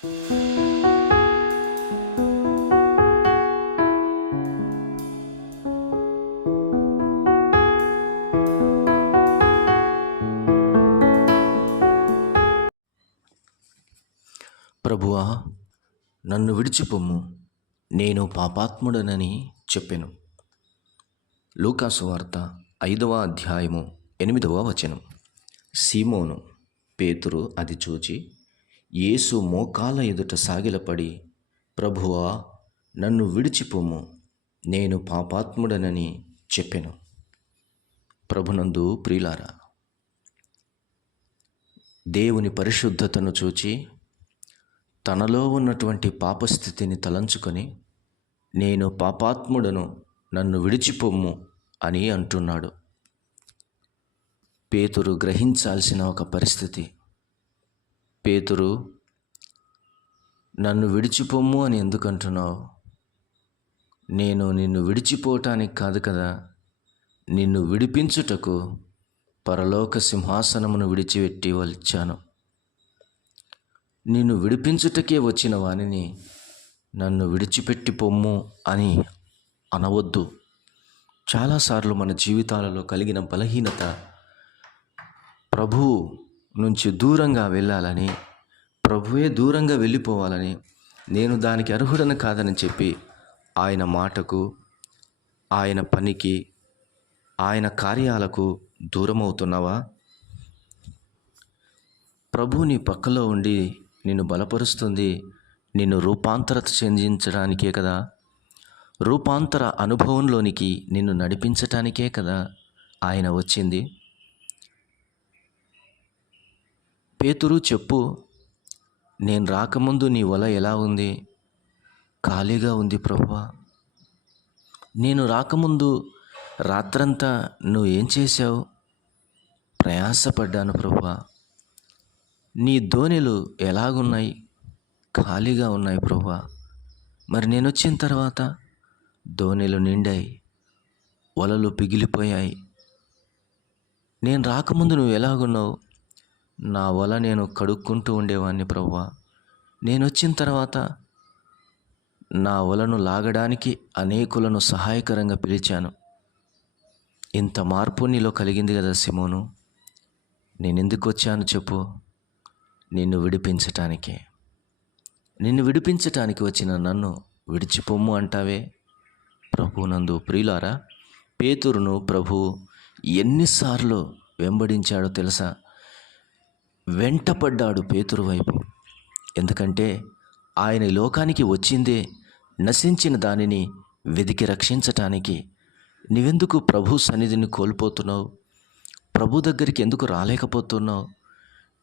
ప్రభువా, నన్ను విడిచిపొమ్ము, నేను పాపాత్ముడనని చెప్పెను. లూకాసు వార్త 5వ అధ్యాయము 8వ వచనం. సీమోను పేతురు అది చూచి యేసు మోకాళ్ళ ఎదుట సాగిలపడి, ప్రభువా, నన్ను విడిచిపొమ్ము, నేను పాపాత్ముడనని చెప్పెను. ప్రభునందు ప్రియులారా, దేవుని పరిశుద్ధతను చూచి తనలో ఉన్నటువంటి పాపస్థితిని తలంచుకొని, నేను పాపాత్ముడను, నన్ను విడిచిపొమ్ము అని అంటున్నాడు. పేతురు గ్రహించాల్సిన ఒక పరిస్థితి. పేతురు, నన్ను విడిచిపొమ్ము అని ఎందుకు అంటున్నావు? నేను నిన్ను విడిచిపోవటానికి కాదు కదా, నిన్ను విడిపించుటకు పరలోక సింహాసనమును విడిచిపెట్టి వచ్చాను. నిన్ను విడిపించుటకే వచ్చిన వానిని నన్ను విడిచిపెట్టి పొమ్ము అని అనవద్దు. చాలాసార్లు మన జీవితాలలో కలిగిన బలహీనత, ప్రభువు నుంచి దూరంగా వెళ్ళాలని, ప్రభువే దూరంగా వెళ్ళిపోవాలని, నేను దానికి అర్హుడను కాదని చెప్పి ఆయన మాటకు, ఆయన పనికి, ఆయన కార్యాలకు దూరమవుతున్నావా? ప్రభు నీ పక్కలో ఉండి నిన్ను బలపరుస్తుంది, నిన్ను రూపాంతరత చెందించడానికే కదా, రూపాంతర అనుభవంలోనికి నిన్ను నడిపించటానికే కదా ఆయన వచ్చింది. పేతురు, చెప్పు, నేను రాకముందు నీ వల ఎలా ఉంది? ఖాళీగా ఉంది ప్రభువా. నేను రాకముందు రాత్రంతా నువ్వు ఏం చేశావు? ప్రయాసపడ్డాను ప్రభువా. నీ దోణెలు ఎలాగున్నాయి? ఖాళీగా ఉన్నాయి ప్రభువా. మరి నేను వచ్చిన తర్వాత దోణెలు నిండాయి, వలలు పిగిలిపోయాయి. నేను రాకముందు నువ్వు ఎలాగున్నావు? నా వల నేను కడుక్కుంటూ ఉండేవాడిని ప్రభువా. నేను వచ్చిన తర్వాత నా వలను లాగడానికి అనేకులను సహాయకరంగా పిలిచాను. ఇంత మార్పు నీలో కలిగింది కదా సీమోను. నేను ఎందుకు వచ్చాను చెప్పు? నిన్ను విడిపించటానికే. నిన్ను విడిపించటానికి వచ్చిన నన్ను విడిచిపొమ్ము అంటావే? ప్రభునందు ప్రియులారా, పేతురును ప్రభు ఎన్నిసార్లు వెంబడించాడో తెలుసా? వెంటపడ్డాడు పేతురు వైపు. ఎందుకంటే ఆయన లోకానికి వచ్చిందే నశించిన దానిని వెదికి రక్షించటానికి. నీవెందుకు ప్రభు సన్నిధిని కోల్పోతున్నావు? ప్రభు దగ్గరికి ఎందుకు రాలేకపోతున్నావు?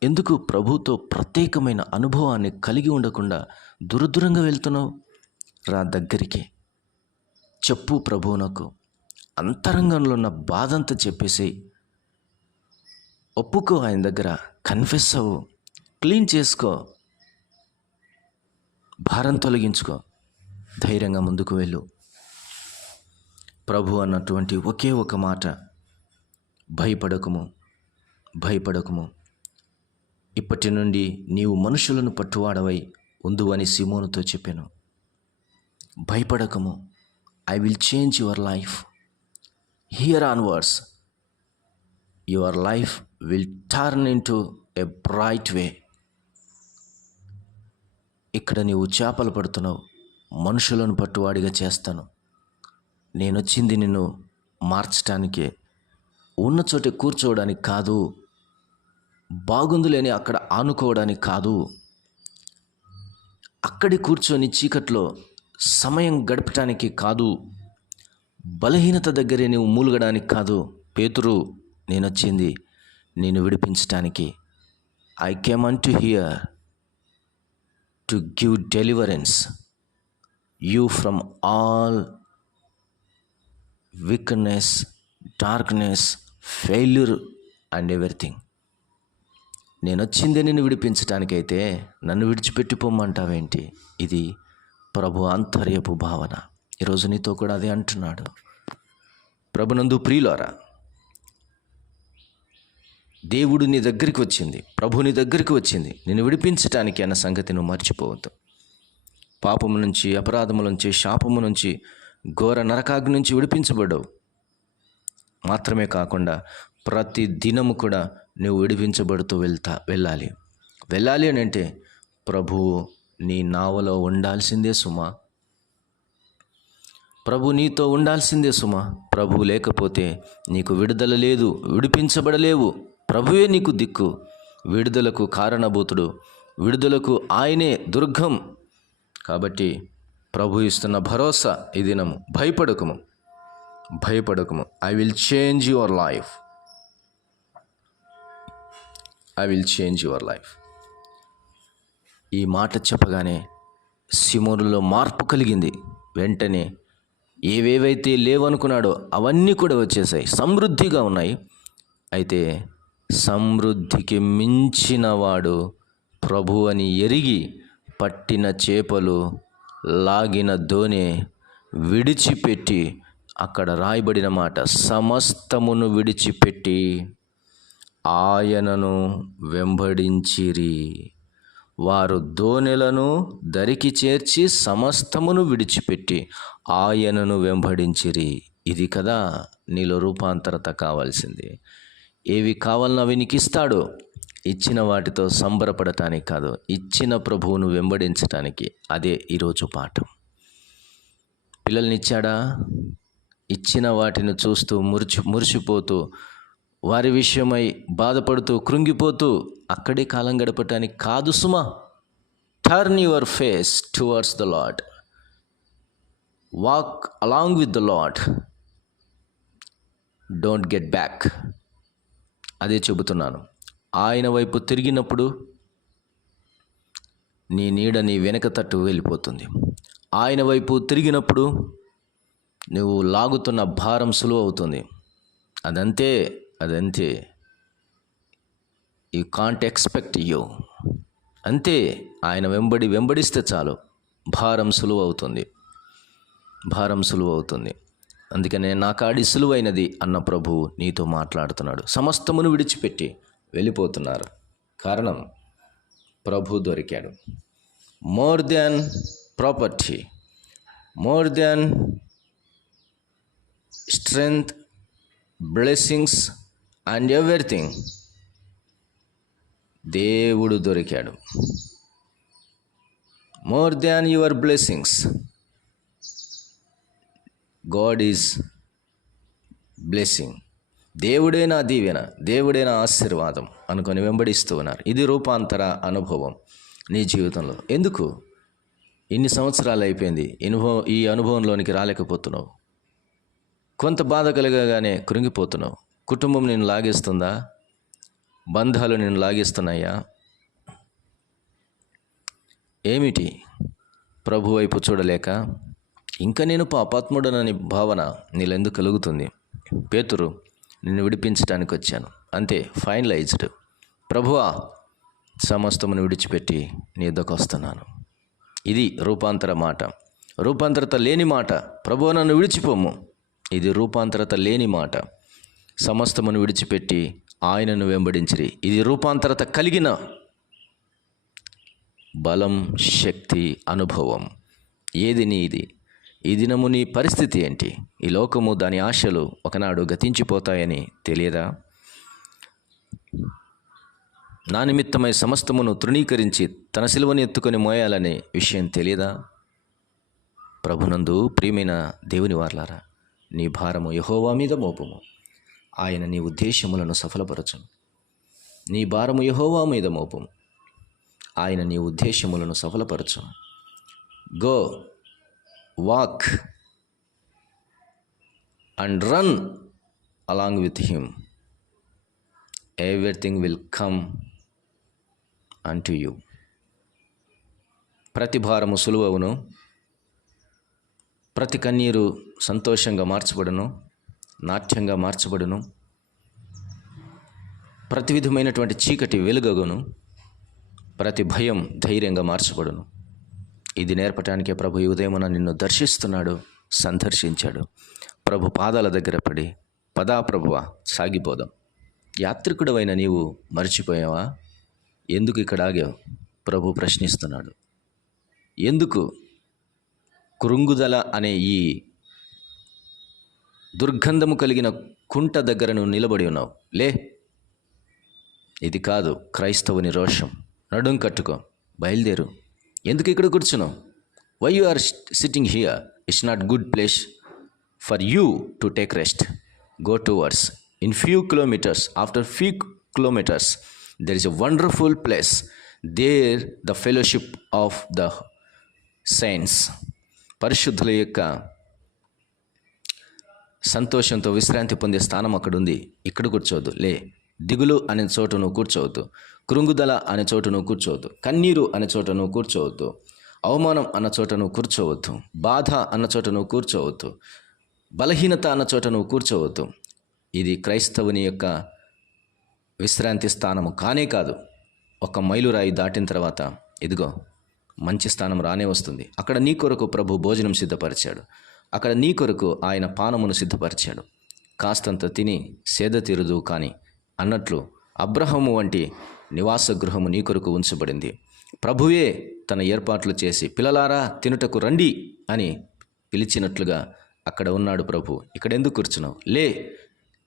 ఎందుకు ప్రభుతో ప్రత్యేకమైన అనుభవాన్ని కలిగి ఉండకుండా దూరంగా వెళ్తున్నావు? రా దగ్గరికి, చెప్పు ప్రభువునకు. అంతరంగంలో ఉన్న బాధంతా చెప్పేసి ఒప్పుకో, ఆయన దగ్గర కన్ఫెస్ అవ్వు, క్లీన్ చేసుకో, భారం తొలగించుకో, ధైర్యంగా ముందుకు వెళ్ళు. ప్రభు అన్నటువంటి ఒకే ఒక మాట, భయపడకుము, భయపడకుము, ఇప్పటి నుండి నీవు మనుషులను పట్టువాడవై ఉండు అని సీమోనుతో చెప్పాను. భయపడకము, I will change your life. Here onwards your life will turn into a bright way. ఇక్కడ నీవు చేపలు పడుతున్నావు, మనుషులను పట్టువాడిగా చేస్తాను. నేను వచ్చింది నిన్ను మార్చడానికే, ఉన్న చోటే కూర్చోవడానికి కాదు, బాగుందిలేని అక్కడ ఆనుకోవడానికి కాదు, అక్కడి కూర్చొని చీకట్లో సమయం గడపటానికి కాదు, బలహీనత దగ్గరే నువ్వు మూలగడానికి కాదు. పేతురు, నేను వచ్చింది నేను విడిపించటానికి. I came unto here to give deliverance you from all weakness, darkness, failure and everything. నేను వచ్చిందే నిన్ను విడిపించడానికైతే నన్ను విడిచిపెట్టిపోమ్మంటావేంటి? ఇది ప్రభు ఆంతర్యపు భావన. ఈరోజు నీతో కూడా అదే అంటున్నాడు. ప్రభునందు ప్రియులారా, దేవుడు నీ దగ్గరికి వచ్చింది, ప్రభు నీ దగ్గరికి వచ్చింది నిన్ను విడిపించటానికి అన్న సంగతి నువ్వు మర్చిపోవద్దు. పాపము నుంచి, అపరాధము నుంచి, శాపము నుంచి, ఘోర నరకాగ్ని నుంచి విడిపించబడ్డావు. మాత్రమే కాకుండా ప్రతి దినము కూడా నువ్వు విడిపించబడుతూ వెళ్ళాలి అని అంటే ప్రభువు నీ నావలో ఉండాల్సిందే సుమా. ప్రభు నీతో ఉండాల్సిందే సుమా. ప్రభు లేకపోతే నీకు విడుదల లేదు, విడిపించబడలేవు. ప్రభువే నీకు దిక్కు, విడుదలకు కారణభూతుడు, విడుదలకు ఆయనే దుర్గం. కాబట్టి ప్రభు ఇస్తున్న భరోసా ఈ దినము, భయపడకము. I will change your life. ఈ మాట చెప్పగానే సిమోనులో మార్పు కలిగింది. వెంటనే ఏవేవైతే లేవనుకున్నాడో అవన్నీ కూడా వచ్చేసాయి, సమృద్ధిగా ఉన్నాయి. అయితే సమృద్ధికి మించిన వాడు ప్రభు అని ఎరిగి పట్టిన చేపలు, లాగిన దోనె విడిచిపెట్టి, అక్కడ రాయబడిన మాట, సమస్తమును విడిచిపెట్టి ఆయనను వెంబడించిరి. వారు దోనెలను దరికి చేర్చి సమస్తమును విడిచిపెట్టి ఆయనను వెంబడించిరి. ఇది కదా నీలో రూపాంతరత కావాల్సింది. ఏవి కావాలన్నా అవి నీకు ఇస్తాడు. ఇచ్చిన వాటితో సంబరపడటానికి కాదు, ఇచ్చిన ప్రభువును వెంబడించటానికి. అదే ఈరోజు పాఠం. పిల్లల్నిచ్చాడా? ఇచ్చిన వాటిని చూస్తూ మురిసిపోతూ, వారి విషయమై బాధపడుతూ, కృంగిపోతూ అక్కడే కాలం గడపటానికి కాదు సుమా. Turn your face towards the Lord. Walk along with the Lord. Don't get back. అదే చెబుతున్నాను. ఆయన వైపు తిరిగినప్పుడు నీ నీడ నీ వెనక తట్టు వెళ్ళిపోతుంది. ఆయన వైపు తిరిగినప్పుడు నువ్వు లాగుతున్న భారం సులువు అవుతుంది. అదంతే. You can't expect you. అంతే. ఆయన వెంబడిస్తే చాలు, భారం సులువు అవుతుంది. అందుకనే నా కాడి సులువైనది అన్న ప్రభువు నీతో మాట్లాడుతున్నాడు. సమస్తమును విడిచిపెట్టి వెళ్ళిపోతున్నారు. కారణం, ప్రభు దొరికాడు. More than property, more than strength, blessings and everything, దేవుడు దొరికాడు. More than your blessings, God is blessing. దేవుడే నా దీవెన, దేవుడే నా ఆశీర్వాదం అనుకొని వెంబడిస్తూ ఉన్నారు. ఇది రూపాంతర అనుభవం నీ జీవితంలో. ఎందుకు ఇన్ని సంవత్సరాలు అయిపోయింది ఈ అనుభవంలోనికి రాలేకపోతున్నావు? కొంత బాధ కలగగానే కృంగిపోతున్నావు. కుటుంబం నిన్ను లాగేస్తుందా? బంధాలు నిన్ను లాగేస్తున్నాయా? ఏమిటి? ప్రభు వైపు చూడలేక ఇంకా నేను పాపాత్ముడనని భావన నీళ్ళెందుకు కలుగుతుంది? పేతురు, నిన్ను విడిపించడానికి వచ్చాను, అంతే, ఫైనలైజ్డ్. ప్రభువా, సమస్తమును విడిచిపెట్టి నీ యొద్దకు వస్తున్నాను. ఇది రూపాంతర మాట. రూపాంతరత లేని మాట, ప్రభువా నన్ను విడిచిపోము. ఇది రూపాంతరత లేని మాట. సమస్తమును విడిచిపెట్టి ఆయనను వెంబడించిరి. ఇది రూపాంతరత కలిగిన బలం, శక్తి, అనుభవం. ఏది నీది? ఈ దినము నీ పరిస్థితి ఏంటి? ఈ లోకము, దాని ఆశలు ఒకనాడు గతించిపోతాయని తెలియదా? నా నిమిత్తమై సమస్తమును తృణీకరించి తన సిలువను ఎత్తుకొని మోయాలనే విషయం తెలియదా? ప్రభునందు ప్రియమైన దేవుని వారలారా, నీ భారము యెహోవా మీద మోపము, ఆయన నీ ఉద్దేశములను సఫలపరచును. నీ భారము యెహోవా మీద మోపము, ఆయన నీ ఉద్దేశములను సఫలపరచును. Go, walk and run along with him. Everything will come unto you. ప్రతి భారము సులువవును, ప్రతి కన్నీరు సంతోషంగా మార్చబడును, నాట్యంగా మార్చబడును. ప్రతి విధమైనటువంటి చీకటి వెలుగగును, ప్రతి భయం ధైర్యంగా మార్చబడును. ఇది నేర్పటానికే ప్రభు ఈ ఉదయమున నిన్ను దర్శిస్తున్నాడు, సందర్శించాడు. ప్రభు పాదాల దగ్గర పడి, పదా ప్రభువా, సాగిపోదాం. యాత్రికుడవైన నీవు మర్చిపోయావా? ఎందుకు ఇక్కడ ఆగావు? ప్రభు ప్రశ్నిస్తున్నాడు. ఎందుకు కృంగుదల అనే ఈ దుర్గంధము కలిగిన కుంట దగ్గర నువ్వు నిలబడి ఉన్నావు? లే, ఇది కాదు క్రైస్తవుని రోషం. నడుం కట్టుకో, బయలుదేరు. ఎందుకు ఇక్కడ కూర్చున్నావు? Why you are sitting here? It's not good place for you to take rest. Go towards. In few kilometres, after few kilometres there is a wonderful place. There the fellowship of the saints. పరిశుద్ధుల యొక్క సంతోషంతో విశ్రాంతి పొందే స్థానం అక్కడ ఉంది. ఇక్కడ కూర్చోవద్దు. లే, దిగులు అనే చోట నువ్వు కూర్చోవద్దు. కృంగుదల అనే చోట నువ్వు కూర్చోవద్దు. కన్నీరు అనే చోట నువ్వు కూర్చోవద్దు. అవమానం అన్న చోట నువ్వు కూర్చోవద్దు. బాధ అన్న చోట నువ్వు కూర్చోవద్దు. బలహీనత అన్న చోట నువ్వు కూర్చోవద్దు. ఇది క్రైస్తవుని యొక్క విశ్రాంతి స్థానము కానే కాదు. ఒక మైలురాయి దాటిన తర్వాత ఇదిగో మంచి స్థానం రానే వస్తుంది. అక్కడ నీ కొరకు ప్రభు భోజనం సిద్ధపరిచాడు. అక్కడ నీ కొరకు ఆయన పానమును సిద్ధపరిచాడు. కాస్తంత తిని సేద తీరుదు కానీ అన్నట్లు అబ్రహాము వంటి నివాస గృహము నీ కొరకు ఉంచబడింది. ప్రభువే తన ఏర్పాట్లు చేసి పిల్లలారా తినుటకు రండి అని పిలిచినట్లుగా అక్కడ ఉన్నాడు ప్రభు. ఇక్కడ ఎందుకు కూర్చున్నావు? లే,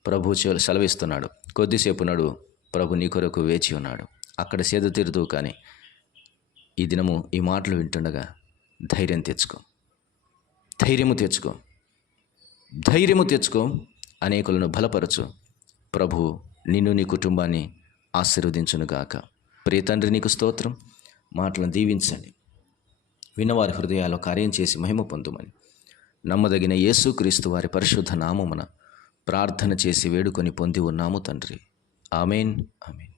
ప్రభు సెలవిస్తున్నాడు. కొద్దిసేపు నాడు ప్రభు నీ కొరకు వేచి ఉన్నాడు. అక్కడ సేద తీరుతూ కానీ ఈ దినము ఈ మాటలు వింటుండగా ధైర్యం తెచ్చుకో, ధైర్యము తెచ్చుకో, ధైర్యము తెచ్చుకో. అనేకులను బలపరచు. ప్రభు నిన్ను నీ కుటుంబాన్ని ఆశీర్వదించునుగాక. ప్రియ తండ్రి, నీకు స్తోత్రం. మాటలను దీవించండి. విన్నవారి హృదయాల్లో కార్యం చేసి మహిమ పొందుమని నమ్మదగిన యేసుక్రీస్తు వారి పరిశుద్ధ నామమున ప్రార్థన చేసి వేడుకొని పొంది ఉన్నాము తండ్రి. Amen, amen.